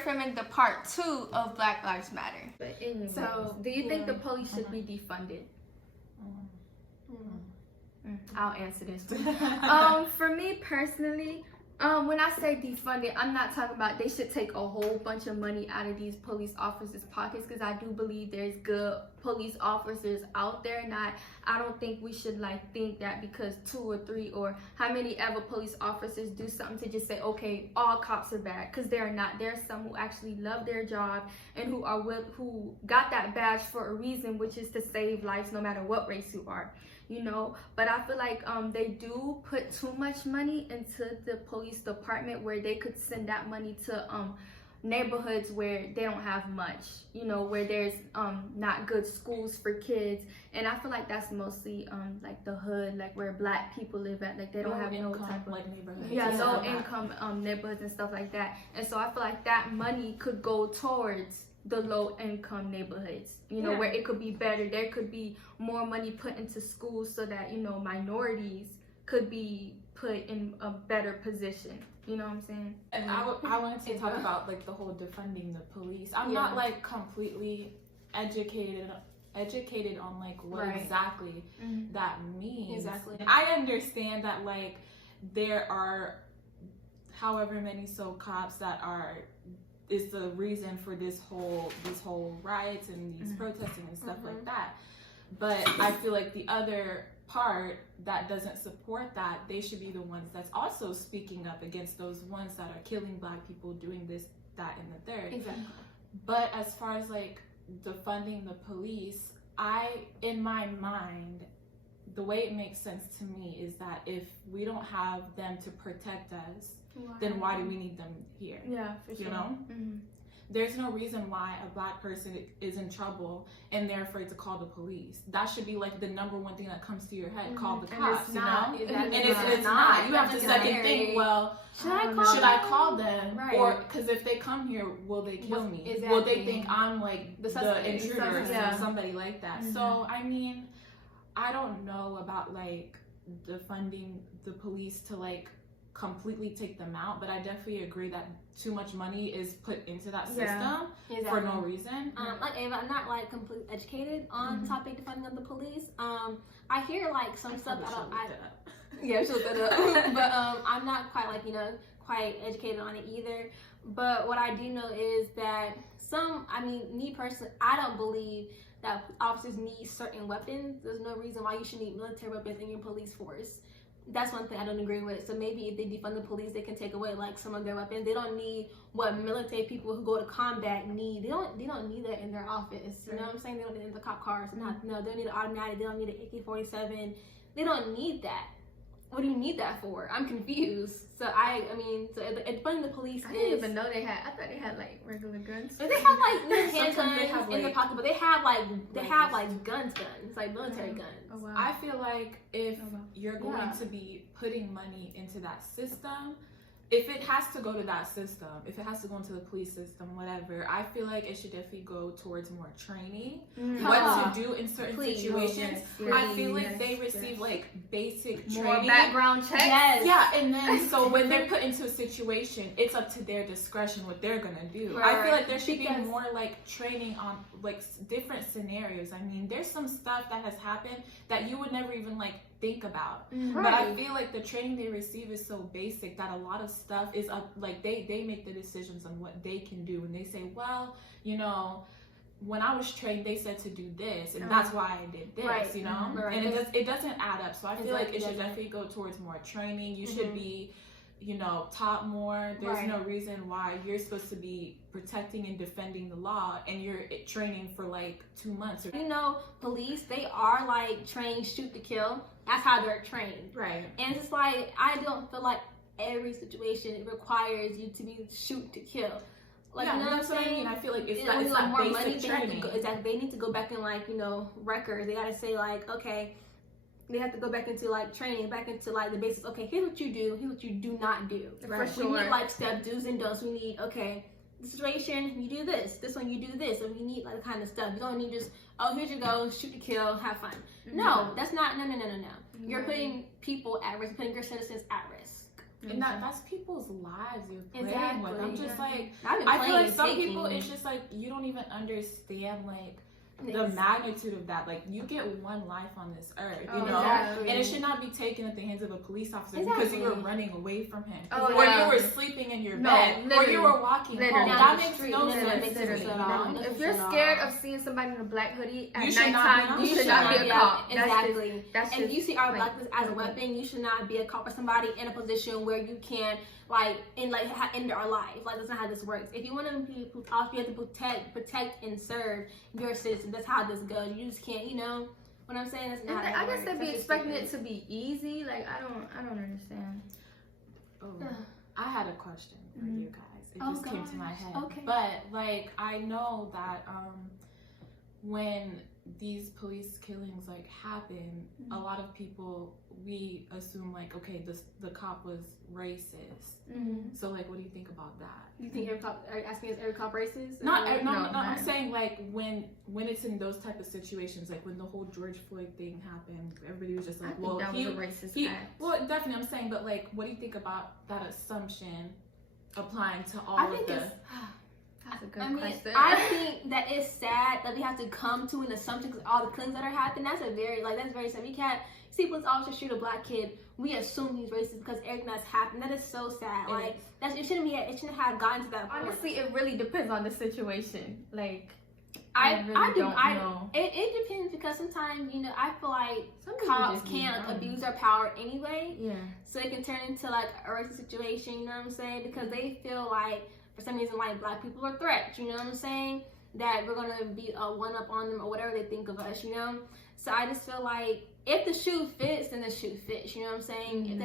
filming the part 2 of Black Lives Matter. But anyway, So, do you think the police should be defunded? I'll answer this. For me personally, when I say defunded, I'm not talking about they should take a whole bunch of money out of these police officers' pockets, because I do believe there's good police officers out there, and I don't think we should like think that because 2 or 3 or how many ever police officers do something to just say, okay, all cops are bad, because they're not. There's some who actually love their job and who got that badge for a reason, which is to save lives no matter what race you are. You know, but I feel like they do put too much money into the police department, where they could send that money to neighborhoods where they don't have much, you know, where there's not good schools for kids. And I feel like that's mostly like the hood, like where Black people live at, like they don't have no type of like neighborhoods. yeah, low income neighborhoods and stuff like that. And so I feel like that money could go towards the low income neighborhoods, you know, where it could be better. There could be more money put into schools so that, you know, minorities could be put in a better position. You know what I'm saying? And I wanted to talk about like the whole defunding the police. I'm not like completely educated on like what exactly that means. Exactly. I understand that like there are however many cops that is the reason for these whole riots and these protesting and stuff like that. But I feel like the other part that doesn't support that, they should be the ones that's also speaking up against those ones that are killing Black people, doing this, that, and the third. Exactly. But as far as like defunding the police, in my mind, the way it makes sense to me is that if we don't have them to protect us, then why do we need them here? Yeah, for sure. You know? There's no reason why a Black person is in trouble and they're afraid to call the police. That should be like the number one thing that comes to your head. Call the cops, you know? And it's not. You have to second think, well, should I call them? Right. Or, because if they come here, will they kill me? Exactly. Will they think I'm like the intruder or somebody like that? So, I mean, I don't know about like defunding the police to like completely take them out, but I definitely agree that too much money is put into that system for no reason. Like Ava, I'm not like completely educated on the topic defunding of the police. I hear like some stuff. Yeah, she'll look that up. But I'm not quite like quite educated on it either. But what I do know is that me personally, I don't believe that officers need certain weapons. There's no reason why you should need military weapons in your police force. That's one thing I don't agree with. So maybe if they defund the police, they can take away like some of their weapons. They don't need what military people who go to combat need. They don't need that in their office. You know what I'm saying? They don't need it in the cop cars. No, they don't need an automatic. They don't need an AK-47. They don't need that. What do you need that for? I'm confused. So defunding the police I didn't even know they had. I thought they had like regular guns. They have like handguns in the pocket, but they have like guns, like military guns. Oh, wow. I feel like if you're going to be putting money into that system, if it has to go to that system, if it has to go into the police system, whatever, I feel like it should definitely go towards more training, what to do in certain situations. I feel like they receive like basic training. More background checks. Yes. Yeah, and then so when they're put into a situation, it's up to their discretion what they're gonna do. Right. I feel like there should be more like training on like different scenarios. I mean, there's some stuff that has happened that you would never even like think about. But I feel like the training they receive is so basic that a lot of stuff is up, like they make the decisions on what they can do, and they say, well, you know, when I was trained they said to do this, and that's why I did this, you know. And it doesn't add up. So I feel like it should definitely go towards more training. You should be, you know, taught more. There's no reason why you're supposed to be protecting and defending the law and you're training for like 2 months. You know, police, they are like trained shoot to kill. That's how they're trained. Right. And it's like, I don't feel like every situation requires you to be shoot to kill. Like, yeah, you know that's what I mean. I feel like it's like more basic money. training. They need to go back in like, you know, records. They gotta say like, okay, they have to go back into like training, back into like the basics. Okay, here's what you do, here's what you do not do. For sure. We need like step do's and don'ts. We need, okay, this situation, you do this one, you do this. And we need like the kind of stuff. You don't need just, oh, here you go, shoot to kill, have fun. No, that's not, no. You're putting people at risk, putting your citizens at risk. And that's people's lives you're playing Exactly. with. I'm just like, I've been I feel playing like some taking. people, it's just like, you don't even understand, like, the magnitude of that. Like, you get one life on this earth, you know? Exactly. And it should not be taken at the hands of a police officer Exactly. because you were running away from him. Oh, or yeah. you were sleeping in your No, bed. Or literally. you were walking Literally. home. Down That the makes street, no literally. sense. Makes no Literally. sense at all. If you're scared of seeing somebody in a black hoodie at You should not be nighttime, on you the should not be street. a cop. Exactly. That's And just you see our like- blackness as a weapon, you should not be a cop or somebody in a position where you can end our life. Like, that's not how this works. If you want to be off, you have to protect and serve your citizens. That's how this goes. You just can't, you know what I'm saying? That's not how I it guess works. they be That's just expecting stupid. it to be easy. Like, I don't understand. Oh, I had a question for you guys. It Oh, just came to my gosh. head. Okay. But like, I know that when these police killings like happen, a lot of people, we assume like, okay, the cop was racist. So like, what do you think about that? You think every cop, are you asking us every cop racist? No, not. I'm saying like when it's in those type of situations, like when the whole George Floyd thing happened, everybody was just like, I think that was a racist act. well, definitely, I'm saying, but like, what do you think about that assumption applying to all I of think the? That's a good I mean, question. I think that it's sad that we have to come to an assumption because all the killings that are happening. That's very sad. We can't see police officer shoot a black kid. We assume he's racist because everything that's happened. That is so sad. It shouldn't have gotten to that point. Honestly, it really depends on the situation. Like, I really do. don't know. It depends because sometimes, you know, I feel like Some people cops just be can dumb. abuse their power anyway. Yeah. So it can turn into like a racist situation, you know what I'm saying? Because they feel like for some reason like black people are threats, you know what I'm saying? That we're gonna be a one up on them or whatever they think of us, you know? So I just feel like if the shoe fits, then the shoe fits, you know what I'm saying?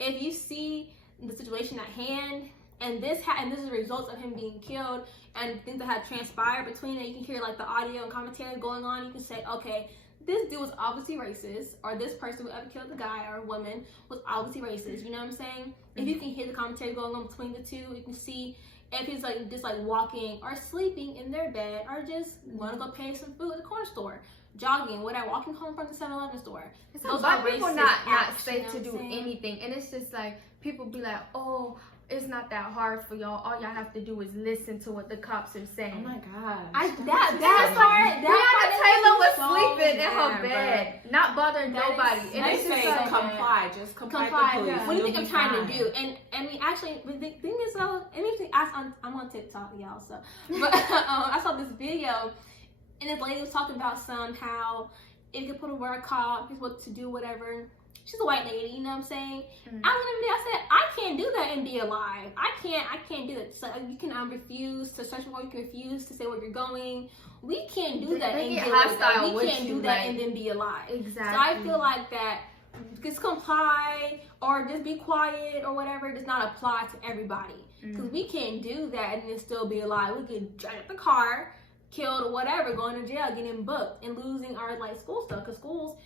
If you see the situation at hand and this is the results of him being killed and things that had transpired between it, you can hear like the audio and commentary going on, you can say, okay, this dude was obviously racist, or this person who ever killed the guy or woman was obviously racist, you know what I'm saying? If you can hear the commentary going on between the two, you can see if he's like just like walking or sleeping in their bed or just want to go pay some food at the corner store, jogging, whatever, walking home from the 7-Eleven store. It's Those black are people racist not acts, safe you know to what do I'm saying? anything, and it's just like people be like, oh, it's not that hard for y'all. All y'all have to do is listen to what the cops are saying. Oh my god! Breonna Taylor was so sleeping in her bad, bed, not bothering That nobody. is- And They it's just say like, comply, just comply Comply. to police. What do you You'll think I'm be trying to fine. do? And I mean, actually, the thing is though, I'm on TikTok, y'all. So, but I saw this video, and this lady was talking about somehow if you could put a word call, here's what to do, whatever. She's a white lady, you know what I'm saying? I said, I can't do that and be alive. I can't do that. So you can refuse to search for, you can refuse to say where you're going. We can't do that They and get be alive. hostile We with can't you, do that like- and then be alive. exactly. So I feel like that just comply or just be quiet or whatever does not apply to everybody. Because we can't do that and then still be alive. We could drive the car, killed or whatever, going to jail, getting booked, and losing our like school stuff. Because schools,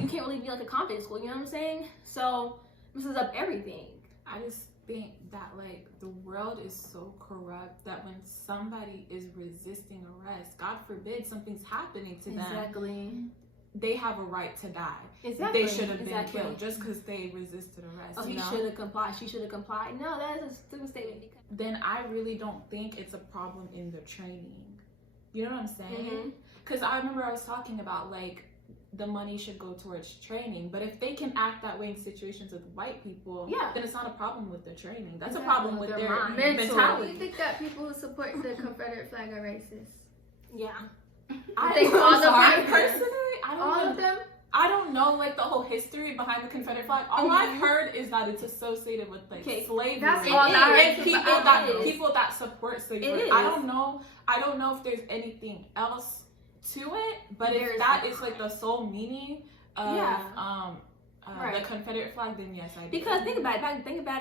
you can't really be like a confident school, you know what I'm saying? So this is up everything. I just think that like the world is so corrupt that when somebody is resisting arrest, God forbid something's happening to them, Exactly. they have a right to die. Exactly. They should have been Exactly. killed just because they resisted arrest. Oh, you he know? should have complied. She should have complied. No, that is a stupid statement. Because Then I really don't think it's a problem in the training. You know what I'm saying? Mhm. Because I remember I was talking about like the money should go towards training, but if they can act that way in situations with white people, Yeah. then it's not a problem with the training. That's Exactly. a problem with their mind. Do you mentality. think that people who support the Confederate flag are racist? yeah. I think I'm all of sorry, them? personally, All of them? I don't know like the whole history behind the Confederate flag. All I've heard is that it's associated with like Okay, slavery. that's all and I heard, people but that it is. people that support slavery. It is. I don't know if there's anything else to it, but There if is that not. is like the sole meaning of Yeah. the Right. Confederate flag, then yes, I do. Because think about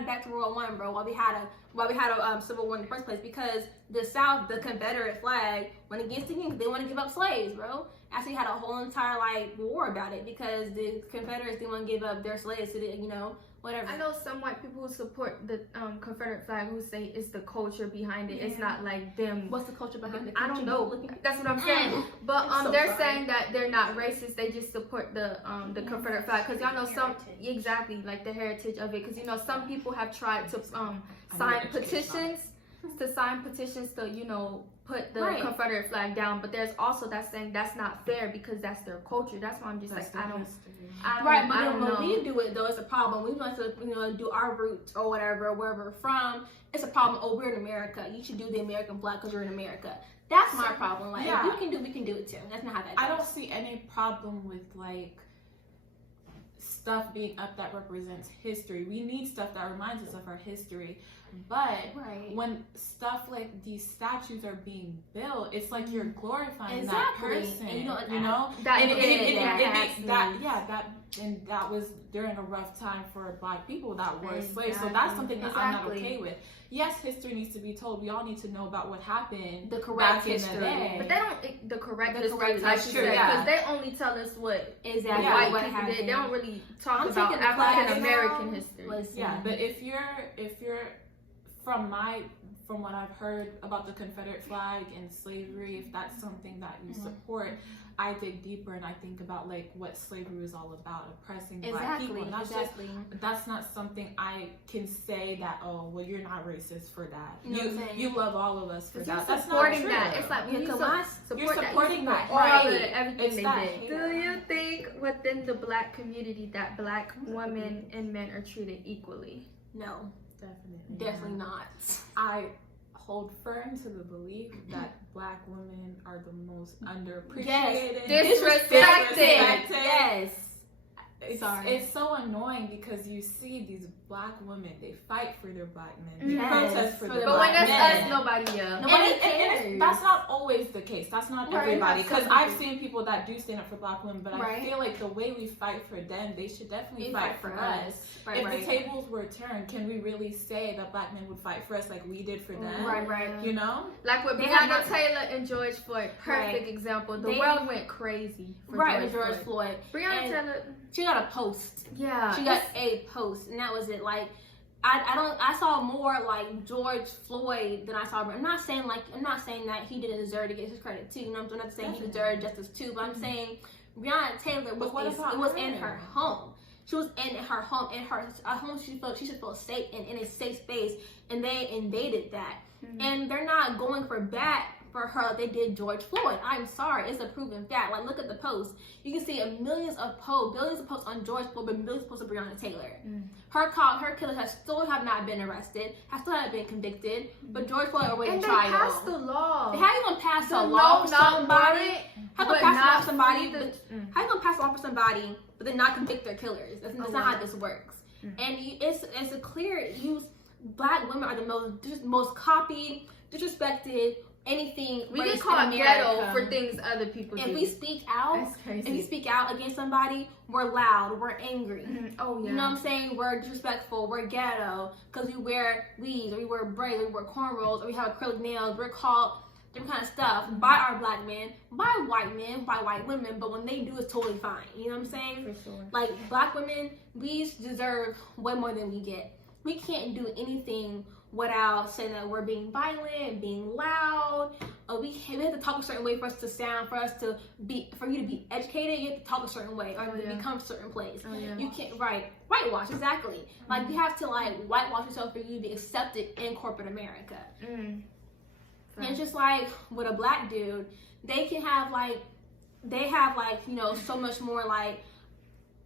it back to World War I, bro. While we had why we had a civil war in the first place, because the South, the Confederate flag, went against the Union. They want to give up slaves, bro. Actually had a whole entire like war about it because the Confederates didn't want to give up their slaves to the, you know, whatever. I know some white people who support the Confederate flag who say it's the culture behind it. Yeah. It's not like them. What's the culture behind it? I don't know. That's what I'm saying. But I'm so they're sorry. saying that they're not racist. They just support the Confederate flag because y'all know some exactly like the heritage of it. Because you know some people have tried to sign petitions to you know put the Right. Confederate flag down. But there's also that saying that's not fair because that's their culture. That's why I'm just like I don't Right, but I then don't when know. we do it though, it's a problem. We want to, you know, do our roots or whatever, wherever we're from. It's a problem. Oh, we're in America. You should do the American flag because you're in America. That's my problem. Like, Yeah. if we can do it, we can do it too. That's not how that goes. I don't see any problem with like stuff being up that represents history. We need stuff that reminds us of our history. But Right. when stuff like these statues are being built, it's like you're glorifying Exactly. that person. And you know, you know? That And is- that was during a rough time for Black people that were slaves. So that's something that I'm not Exactly. okay with. Yes, history needs to be told. We all need to know about what happened. The correct back in the history. day. But they don't the correct The history, correct like you history, said, yeah. because they only tell us what Exactly. Yeah, white what people happened. did. They don't really talk I'm about taking the class African American now. history. Listen. Yeah, but if you're from what I've heard about the Confederate flag and slavery, if that's something that you support, I dig deeper and I think about like what slavery was all about, oppressing Black people. And that's not something I can say that, oh, well, you're not racist for that. You know what I'm saying? You love all of us for that. You're That's not supporting true. that. It's like when you Because support You're that, supporting you that, support all right. of it, everything It's they that. did. Do you think within the Black community that Black women and men are treated equally? No, Definitely definitely not. I hold firm to the belief that Black women are the most underappreciated, Disrespected. Yes. Sorry. It's so annoying because you see these Black women, they fight for their Black men, they Yes. protest for But their But when Black that's men. us, nobody Nobody And cares. that's not always the case. That's not Right, everybody. that's Because some I've people. seen people that do stand up for Black women, but I Right. feel like the way we fight for them, they should definitely You fight for us. Right, If right. the tables were turned, can we really say that Black men would fight for us like we did for them? Right. You know? Like with They Breonna have- Taylor and George Floyd, perfect Right. example. The They- world went crazy for Right, with George George Floyd. Floyd. Breonna And Taylor, she got a post. yeah, She got a post, and that was it. Like, I saw more like George Floyd than I saw. I'm not saying that he didn't deserve to get his credit too. You know, I'm not saying he deserved justice too, but I'm saying Breonna Taylor was what about it was her? in her home. She was in her home, a home she should feel safe in a safe space, and they invaded that. And they're not going for back for her like they did George Floyd. I'm sorry, it's a proven fact. Like, look at the post. You can see billions of posts on George Floyd, but millions of posts on Breonna Taylor. Her killers have not been arrested, still haven't been convicted, but George Floyd already and they tried. passed the law. How you gonna pass a The law no for somebody? warrant, How you but gonna pass a law not for somebody? free How you gonna pass a law for somebody but then not convict their killers? That's not how wow. this works. And it's a clear use. Black women are the most copied, disrespected, anything. We race get called in ghetto America. for things other people do. If we speak out, That's crazy. if we speak out against somebody, we're loud, we're angry. Oh yeah. You know what I'm saying? We're disrespectful, we're ghetto, because we wear weaves, or we wear braids, or we wear cornrows, or we have acrylic nails. We're called different kind of stuff by our Black men, by white men, by white women, but when they do, it's totally fine. You know what I'm saying? For sure. Like, Black women, we deserve way more than we get. We can't do anything without saying that we're being violent, being loud. We have to talk a certain way for us to sound, for you to be educated. You have to talk a certain way, or to become a certain place. Oh, yeah. You can't whitewash, exactly. Like, you have to whitewash yourself for you to be accepted in corporate America. And it's just like with a Black dude, they have so much more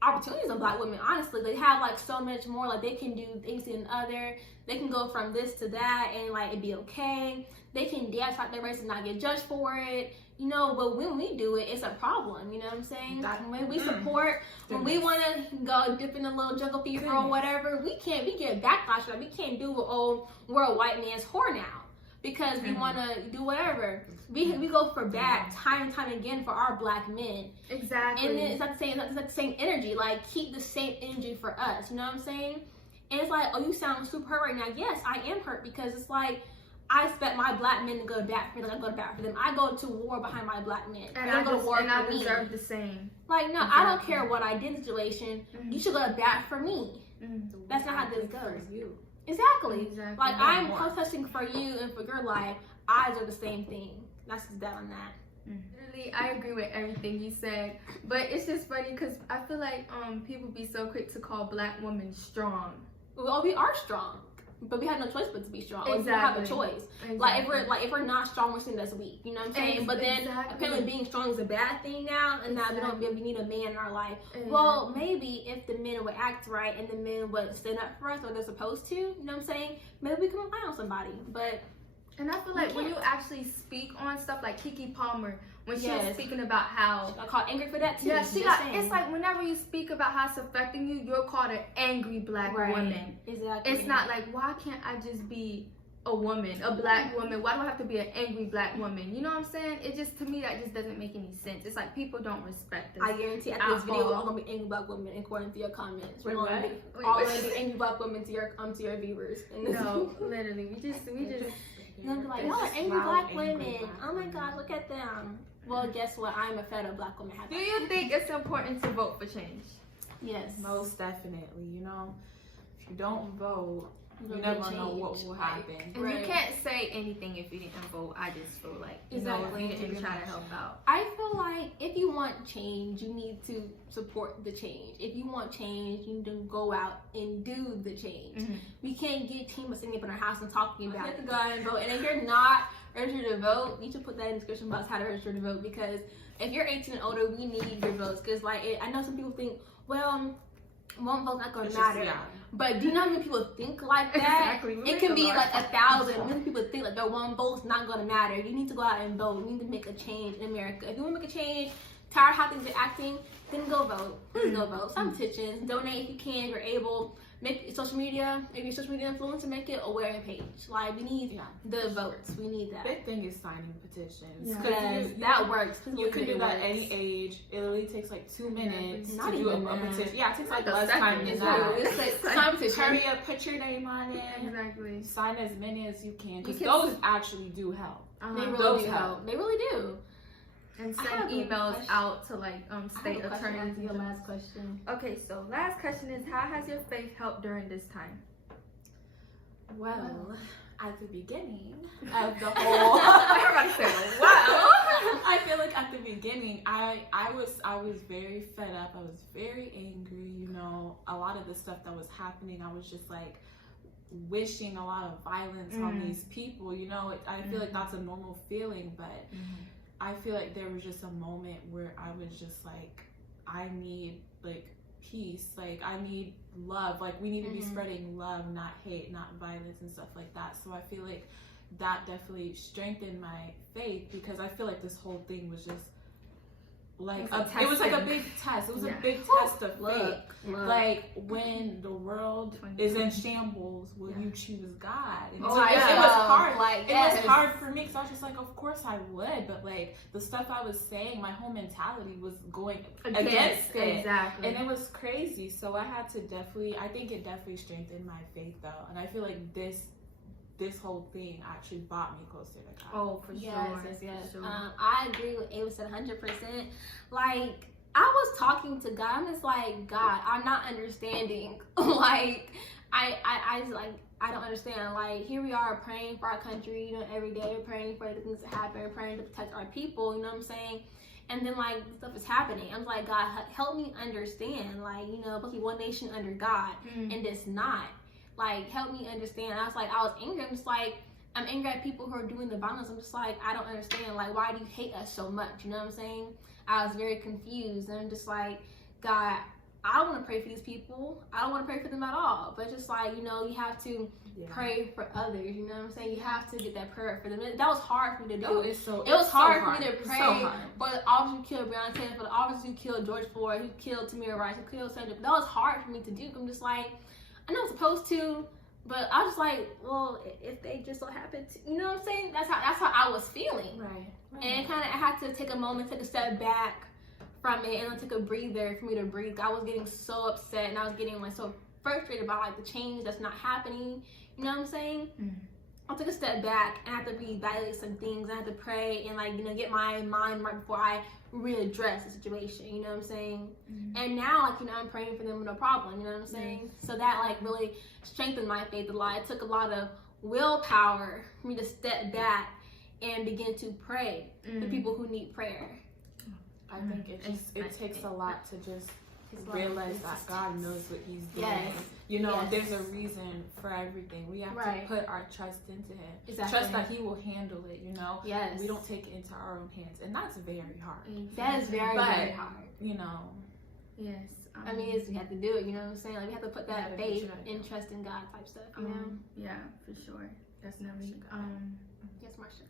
opportunities than Black women. Honestly, they have so much more. They can do things than other. They can go from this to that and it'd be okay. They can dance like their race and not get judged for it. You know, but when we do it, it's a problem. You know what I'm saying? When we support, when we want to go dip in a little jungle fever or whatever, we get backlash. We can't do we're a white man's whore now. Because we want to do whatever. We go for back time and time again for our Black men. Exactly. And then it's not the same energy. Keep the same energy for us. You know what I'm saying? And it's like, oh, you sound super hurt right now. Yes, I am hurt because it's like, I expect my black men to go to bat for me like I go to bat for them. I go to war behind my black men. And I go to war for I me. deserve the same. Like, no, I don't care what I did in the situation. You should go to bat for me. That's not how this goes. You. Exactly. Like, I'm more. protesting for you and for your life. I deserve the same thing. That's just that on that. Literally, I agree with everything you said, but it's just funny because I feel like people be so quick to call black women strong. Well, we are strong, but we have no choice but to be strong. Like, we don't have a choice. Exactly. If we're not strong, we're seen as weak. You know what I'm saying? But then apparently being strong is a bad thing now, and now we need a man in our life. Well, maybe if the men would act right and the men would stand up for us what they're supposed to, you know what I'm saying? Maybe we can rely on somebody. But and I feel like when you actually speak on stuff like Keke Palmer, when she was speaking about how I called angry for that too. Yeah, it's like whenever you speak about how it's affecting you, you're called an angry black woman. Exactly. It's not like, why can't I just be a woman, a black woman? Why do I have to be an angry black woman? You know what I'm saying? It just, to me, that just doesn't make any sense. It's like people don't respect us. I guarantee after this video, we're all gonna be angry black women according to your comments. We're gonna be all gonna be angry black women to your viewers. No, literally, we just. You're gonna be like, y'all are angry black women. Oh my God, look at them. Well, guess what? I'm a fed up black woman. Do you think it's important to vote for change? Yes. Most definitely. You know, if you don't vote, you never know what will happen. And you can't say anything if you didn't vote. I just feel like, you know, if you didn't try to help out. I feel like if you want change, you need to support the change. If you want change, you need to go out and do the change. We can't get team of sitting up in our house and talking about it. You have to go out and vote. And if you're not registered to vote, you should put that in the description box how to register to vote, because if you're 18 and older, we need your votes. Because like I know some people think, well, one vote's not going to matter. But do you know how many people think like that? It can be like 1,000. Many people think like their one vote's not going to matter. You need to go out and vote. You need to make a change in America. If you want to make a change, tired of how things are acting, then go vote. Please go vote. Some petitions. Donate if you can. If you're able. Make social media, if you're a social media influencer, make it a wearing page. Like, we need the votes. We need that. Big thing is signing petitions. Yes, that works. You can do that at any age. It literally takes like 2 minutes to do a petition. Yeah, it takes like less time than that. It takes time to hurry up, put your name on it. Exactly. Sign as many as you can, because those actually do help. They really do help. They really do. And send emails out to like state attorneys. Your last question. Okay, so last question is, how has your faith helped during this time? Well, at the beginning of the whole, I feel like at the beginning, I was very fed up. I was very angry. You know, a lot of the stuff that was happening, I was just like wishing a lot of violence on these people. You know, I feel like that's a normal feeling, but I feel like there was just a moment where I was just like, I need like peace, like I need love, like we need to be spreading love, not hate, not violence and stuff like that. So I feel like that definitely strengthened my faith, because I feel like this whole thing was just like it was like a big test. It was a big test of faith. Like, when the world is in shambles, will you choose God? And it was hard. Like, it was hard for me, because I was just like, of course I would, but like the stuff I was saying, my whole mentality was going against it. Exactly. And it was crazy. So I had to I think it definitely strengthened my faith though. And I feel like this whole thing actually brought me closer to God. Oh, for sure. Yes. I agree with Ava said 100%. Like, I was talking to God. I'm just like, God, I'm not understanding. Like, I just like, I don't understand. Like, here we are praying for our country, you know, every day. We're praying for the things to happen. We're praying to protect our people, you know what I'm saying? And then, like, stuff is happening. I'm like, God, help me understand. Like, you know, supposed to be one nation under God, and it's not. Like, help me understand. I was angry. I'm just like, I'm angry at people who are doing the violence. I'm just like, I don't understand. Like, why do you hate us so much? You know what I'm saying? I was very confused. And I'm just like, God, I don't want to pray for these people. I don't want to pray for them at all. But just like, you know, you have to pray for others. You know what I'm saying? You have to get that prayer for them. That was hard for me to do. It was hard for me to pray for the officers who killed Breonna Taylor, for the officers who killed George Floyd, who killed Tamir Rice, who killed Sandra. That was hard for me to do. I'm just like, I know I'm supposed to, but I was just like, well, if they just so happen to, you know what I'm saying? That's how I was feeling. Right. And kind of, I had to take a moment, take a step back from it, and then take a breather for me to breathe. I was getting so upset, and I was getting like so frustrated by like the change that's not happening. You know what I'm saying? I took a step back and I had to reevaluate some things. I had to pray and like, you know, get my mind right before I readdress the situation. You know what I'm saying? And now, like, you know, I'm praying for them with no problem. You know what I'm saying? So that like really strengthened my faith a lot. It took a lot of willpower for me to step back and begin to pray for people who need prayer. I think it takes a lot to just realize that God knows what He's doing. Yes. You know, Yes. there's a reason for everything. We have Right. to put our trust into Him. Exactly. Trust that He will handle it, you know? Yes. We don't take it into our own hands. And that's very hard. That is very, But, very hard. You know. Yes. I mean, we have to do it, you know what I'm saying? Like, we have to put that Yeah, faith that's right. and trust in God type stuff, you know? Yeah, for sure. Definitely. Yes, Marsha.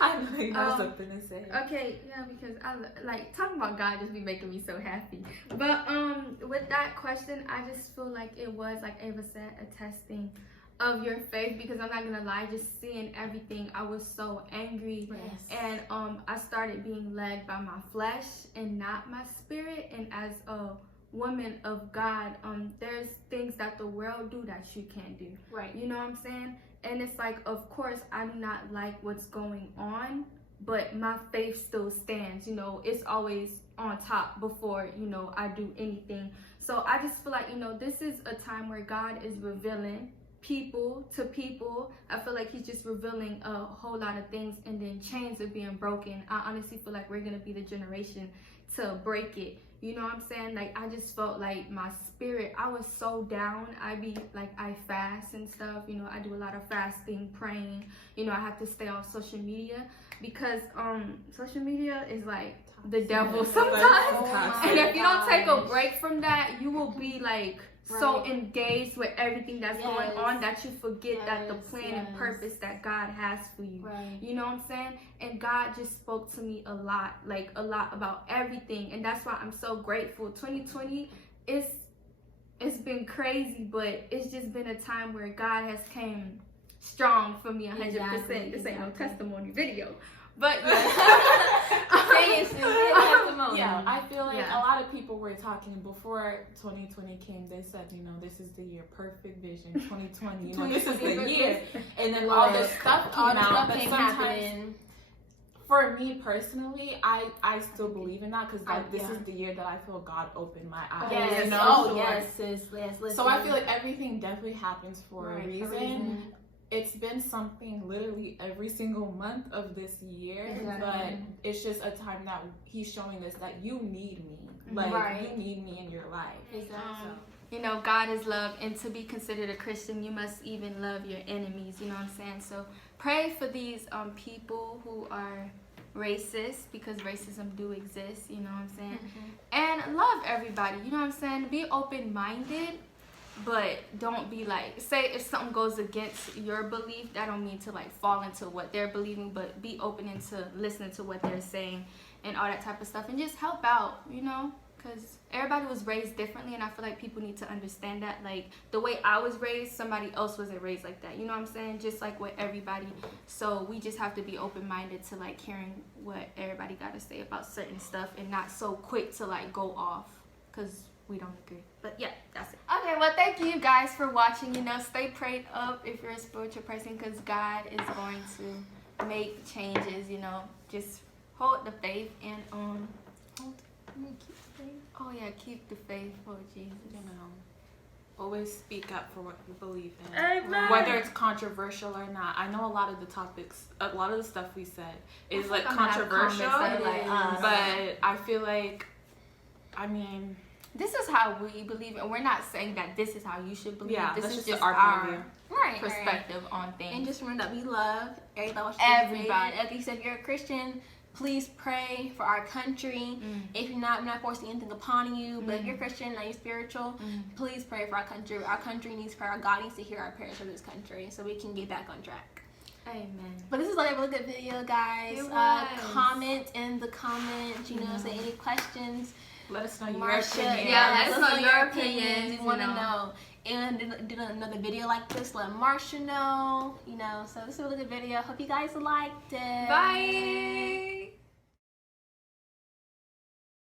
I know you have something to say. Okay, yeah, because I like talking about God just be making me so happy. But with that question, I just feel like it was, like Ava said, a testing of your faith, because I'm not gonna lie, just seeing everything, I was so angry. Yes. And I started being led by my flesh and not my spirit. And as a woman of God, there's things that the world do that you can't do. Right. You know what I'm saying? And it's like, of course, I do not like what's going on, but my faith still stands. You know, it's always on top before, you know, I do anything. So I just feel like, you know, this is a time where God is revealing people to people. I feel like He's just revealing a whole lot of things, and then chains are being broken. I honestly feel like we're going to be the generation to break it. You know what I'm saying? Like, I just felt like my spirit, I was so down. I fast and stuff. You know, I do a lot of fasting, praying. You know, I have to stay off social media because social media is like the devil sometimes. And if you don't take a break from that, you will be like so engaged with everything that's going on that you forget that the plan and purpose that God has for you. Right. You know what I'm saying? And God just spoke to me a lot about everything. And that's why I'm so grateful. 2020 it's been crazy, but it's just been a time where God has came strong for me 100%. Exactly. This ain't no testimony video. But yeah. Yeah, I feel like a lot of people were talking before 2020 came. They said, you know, this is the year, perfect vision, 2020. You know, this is the year. And then all this stuff came out. But sometimes, for me personally, I still believe in that because this is the year that I feel God opened my eyes. Yes. You know? Oh, yes, sis. Yes, listen. So I feel like everything definitely happens for a reason. It's been something literally every single month of this year, but it's just a time that He's showing us that you need me. Like, you need me in your life. Exactly. You know, God is love, and to be considered a Christian, you must even love your enemies. You know what I'm saying? So pray for these people who are racist, because racism do exist. You know what I'm saying? And love everybody. You know what I'm saying? Be open-minded. But don't be like, say if something goes against your belief, that don't mean to like fall into what they're believing, but be open into listening to what they're saying and all that type of stuff, and just help out, you know, because everybody was raised differently, and I feel like people need to understand that. Like, the way I was raised, somebody else wasn't raised like that, you know what I'm saying? Just like with everybody. So we just have to be open-minded to like hearing what everybody got to say about certain stuff, and not so quick to like go off because we don't agree. But yeah, that's it. Okay, well, thank you guys for watching. You know, stay prayed up if you're a spiritual person, because God is going to make changes. You know, just hold the faith and keep the faith for Jesus. You know, always speak up for what you believe in. Amen. Whether it's controversial or not. I know a lot of the topics, a lot of the stuff we said is like controversial, but I feel like, I mean, this is how we believe, and we're not saying that this is how you should believe. Yeah, this that's is just just our our Right. perspective on things. And just remember that we love everybody. Everybody. Like you said, if you're a Christian, please pray for our country. If you're not, I'm not forcing anything upon you, but if you're Christian and you're spiritual, please pray for our country. Our country needs prayer. God needs to hear our prayers for this country so we can get back on track. Amen. But this is like a really good video, guys. It was. Comment in the comments, you know, say any questions. let us know your Marsha, opinion. let us know your opinions, We want to you know. know. And do another video like this, let Marsha know. You know, so this is a really good video. Hope you guys liked it. Bye.